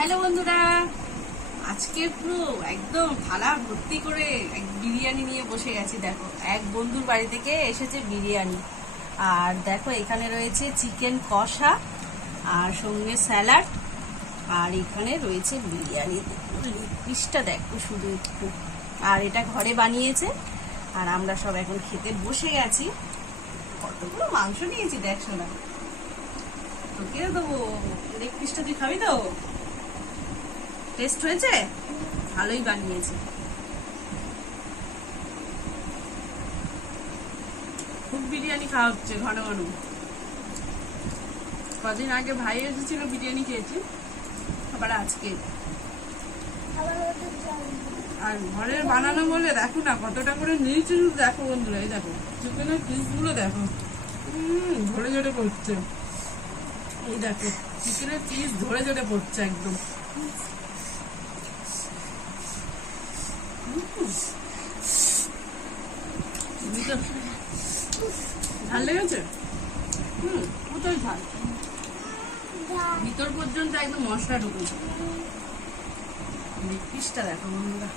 Hello বন্ধুরা। আজকে পুরো একদম থালা ভর্তি করে এক বিরিয়ানি নিয়ে বসে গেছি, দেখো। এক বন্ধুর বাড়ি থেকে এসেছে বিরিয়ানি। আর দেখো, এখানে রয়েছে চিকেন কষা আর সঙ্গে স্যালাড। আর এখানে রয়েছে বিরিয়ানি। পিসটা দেখো শুধু একটু। আর এটা ঘরে বানিয়েছে। আর আমরা সব এখন খেতে বসে গেছি। কতগুলো মাংস নিয়েছি, দেখ শোনা তোকে দেবো। লেগ পিসটা তুই খাবি তো? টেস্ট হয়েছে? ভালোই বানিয়েছে। খুব বিরিয়ানি খাওয়া হচ্ছে ঘন ঘন। কদিন আগে ভাই এসেছিল বিরিয়ানি খেয়েছি আবার আজকে। আর ঘরের বানানো বলে দেখো না কতটা করে নিয়েছে শুধু দেখো বন্ধুরা এই দেখো চিকেনের পিসগুলো দেখো। উম, ঝরে ঝরে পড়ছে। এই দেখো চিকেনের পিস ধরে ধরে পড়ছে একদম ভিতর- ঝাল লেগেছে? হুম কোথায় ঝাল। ভিতর পর্যন্ত একদম মশলা ঢুকেছে পিসটা দেখো বন্ধুরা।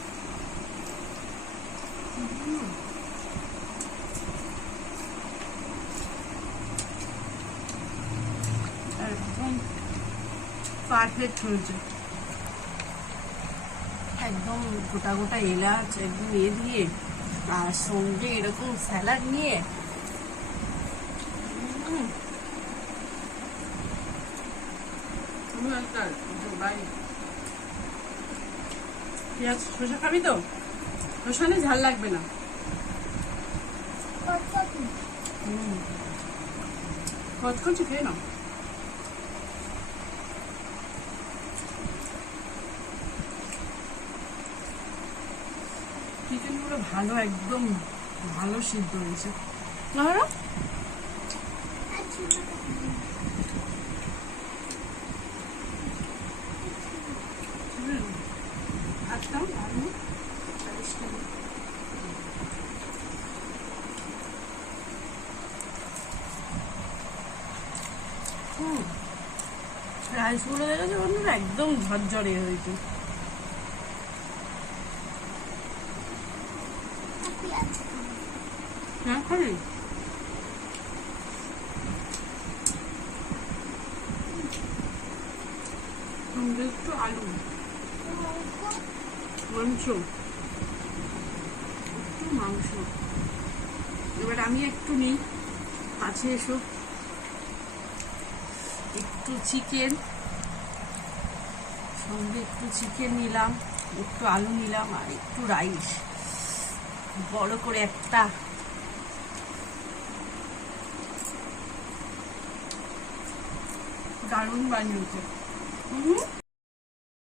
একদম পারফেক্ট হয়েছে। একদম গোটা গোটা এলাচ একদম এ দিয়ে আর সঙ্গে এরকম স্যালাড নিয়ে। পেঁয়াজ শসা খাবি তো? ঝাল লাগবে না। হুম। কচকচি খেয়ে নাও। চিকেনগুলো ভালো একদম ভালো সিদ্ধ হয়েছে। হলো আচ্ছা রাইসগুলো দেখেছ বন্ধুরা একদম ঝরঝরে হয়েছে। হ্যাঁ। সঙ্গে একটু আলু। মাংস। একটু মাংস। এবার আমি একটু নিই। কাছে এসো। একটু চিকেন। সঙ্গে একটু চিকেন নিলাম, একটু আলু নিলাম আর একটু রাইস। বড় করে একটা দারুণ বানিয়েছে হুম